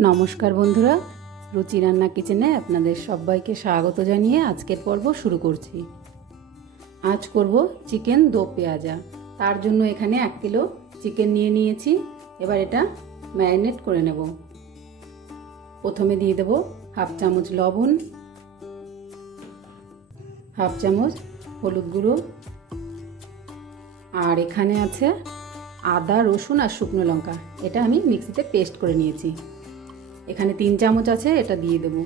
নমস্কার বন্ধুরা, রুচি রান্না কিচেনে আপনাদের সবাইকে স্বাগত জানিয়ে আজকের পর্ব শুরু করছি। আজ করব চিকেন দো পেঁয়াজা। তার জন্য এখানে এক কিলো চিকেন নিয়ে নিয়েছি। এবার এটা ম্যারিনেট করে নেব। প্রথমে দিয়ে দেব হাফ চামচ লবণ, হাফ চামচ হলুদ গুঁড়ো, আর এখানে আছে আদা, রসুন আর শুকনো লঙ্কা। এটা আমি মিক্সিতে পেস্ট করে নিয়েছি। এখানে তিন চামচ আছে, এটা দিয়ে দেব।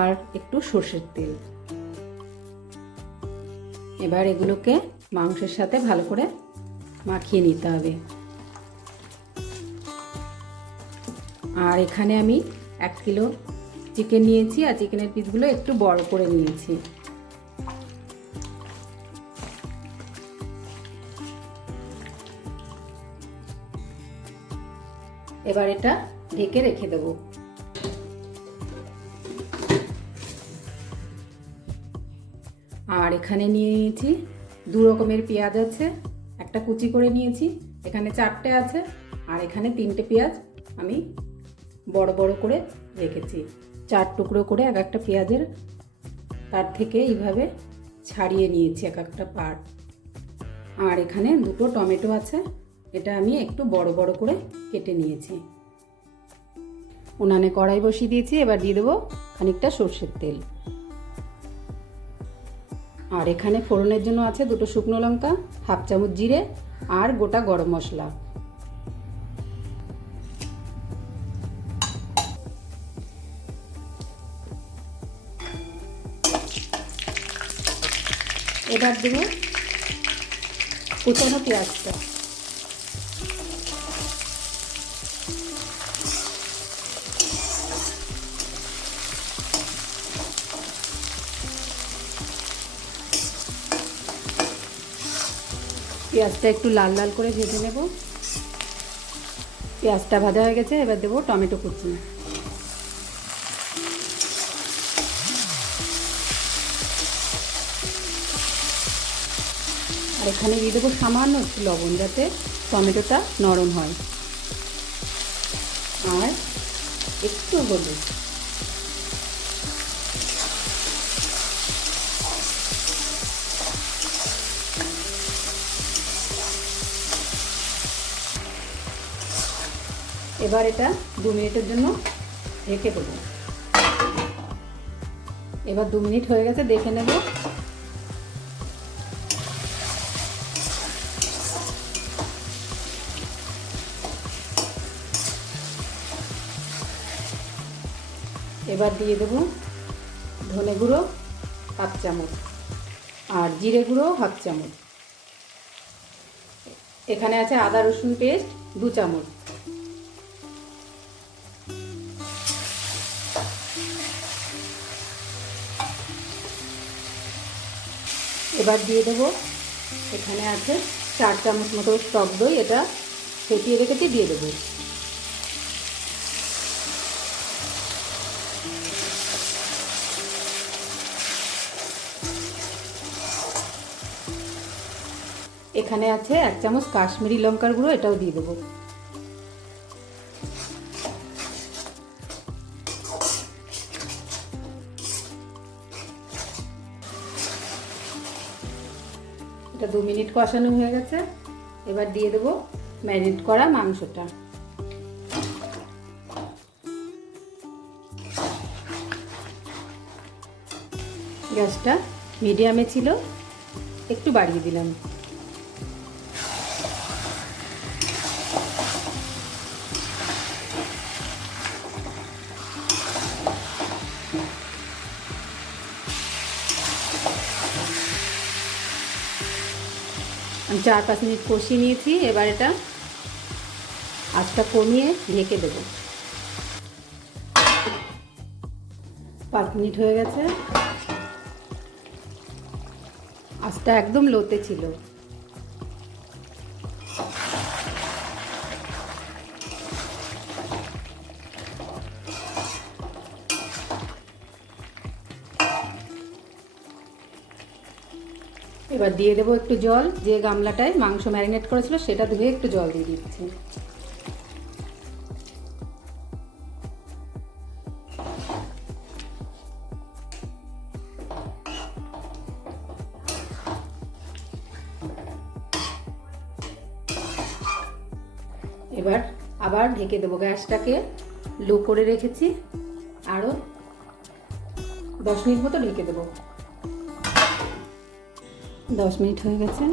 আর একটু সর্ষের তেল। এবার এগুলোকে মাংসের সাথে ভালো করে মাখিয়ে নিতে হবে। আর এখানে আমি এক কিলো চিকেন নিয়েছি, আর চিকেনের পিসগুলো একটু বড় করে নিয়েছি। এবার এটা ঢেকে রেখে দেব। আর এখানে নিয়ে নিয়েছি দু রকমের পেঁয়াজ আছে, একটা কুচি করে নিয়েছি, এখানে চারটে আছে, আর এখানে তিনটে পেঁয়াজ আমি বড় বড় করে রেখেছি। চার টুকরো করে এক একটা পেঁয়াজের তার থেকে এইভাবে ছাড়িয়ে নিয়েছি এক একটা পার্ট আর এখানে দুটো টমেটো আছে এটা আমি একটু বড় বড় করে কেটে নিয়েছি। উনানে কড়াই বসিয়ে দিয়েছি, এবার দিয়ে দেবো খানিকটা সর্ষের তেল। আর এখানে ফোড়নের জন্য আছে দুটো শুকনো লঙ্কা, হাফ চামচ জিরে আর গোটা গরম মশলা। এবার দেবো কুচানো পেঁয়াজটা। পেঁয়াজটা একটু লাল লাল করে ভেজে নেব। পেঁয়াজটা ভাজা হয়ে গেছে, এবার দেবো টমেটো কুচি আর এখানে দিয়ে দেবো সামান্য একটু লবণ যাতে টমেটোটা নরম হয়। আর একটু হলুদ। এবার এটা দু মিনিটের জন্য রেখে দেবো। এবার দু মিনিট হয়ে গেছে, দেখে নেব। এবার দিয়ে দেবো ধনে গুঁড়ো হাফ চামচ আর জিরে গুঁড়ো হাফ চামচ। এখানে আছে আদা রসুন পেস্ট দু চামচ। এবার দিয়ে দেবো। এখানে আছে চার চামচ মতো টক দই, এটা ফেটিয়ে রেখেছি, দিয়ে দেবো। এখানে আছে এক চামচ কাশ্মীরি লঙ্কার গুঁড়ো, এটাও দিয়ে দেবো। এটা দু মিনিট কষানো হয়ে গেছে। এবার দিয়ে দেবো ম্যারিনেট করা মাংসটা। গ্যাসটা মিডিয়ামে ছিল, একটু বাড়িয়ে দিলাম। আমি চার পাঁচ মিনিট কষিয়ে নিয়েছি, এবার এটা আঁচটা কমিয়ে ঢেকে দেবো। পাঁচ মিনিট হয়ে গেছে। আঁচটা একদম লোতে ছিল। এবার দিয়ে দেবো একটু জল, যে গামলাটায় মাংস ম্যারিনেট করেছিল সেটা ধুয়ে একটু জল দিয়ে দিচ্ছি। এবার আবার ঢেকে দেবো গ্যাসটাকে, লো করে রেখেছি আরও দশ মিনিট মতো ঢেকে দেবো। দশ মিনিট হয়ে গেছে।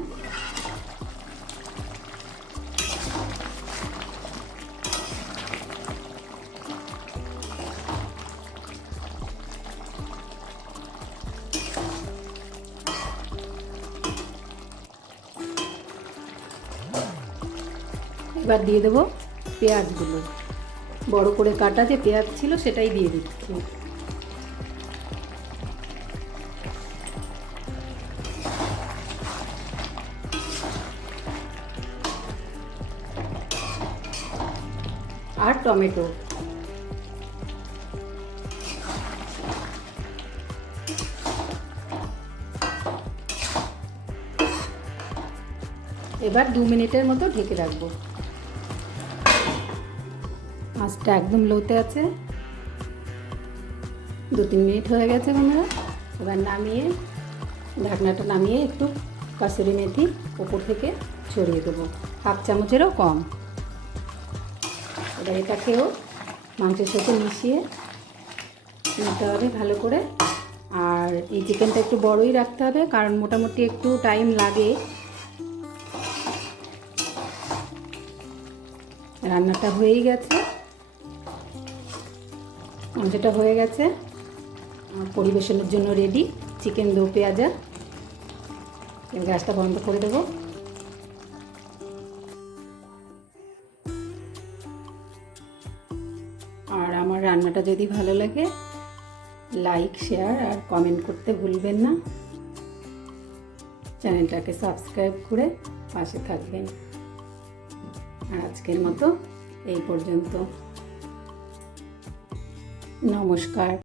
এবার দিয়ে দেবো পেঁয়াজগুলো। বড় করে কাটা যে পেঁয়াজ ছিল সেটাই দিয়ে দিচ্ছি। আর টমেটো। এবার দু মিনিটের মতো ঢেকে রাখব। মাছটা একদম লোতে আছে। দু তিন মিনিট হয়ে গেছে বন্ধুরা। এবার নামিয়ে, ঢাকনাটা নামিয়ে একটু কাসুরি মেথি ওপর থেকে ছড়িয়ে দেবো। হাফ চামচেরও কম। এবার এটাকেও মাংসের সাথে মিশিয়ে নিতে হবে ভালো করে। আর এই চিকেনটা একটু বড়ই রাখতে হবে, কারণ মোটামুটি একটু টাইম লাগে। রান্নাটা হয়েই গেছে। মাংসটা হয়ে গেছে। পরিবেশনের জন্য রেডি চিকেন দো পেঁয়াজা গ্যাসটা বন্ধ করে দেবো। রান্নাটা যদি ভালো লাগে লাইক শেয়ার আর কমেন্ট করতে ভুলবেন না। চ্যানেলটাকে সাবস্ক্রাইব করে পাশে থাকবেন। আর আজকের মতো এই পর্যন্ত। নমস্কার।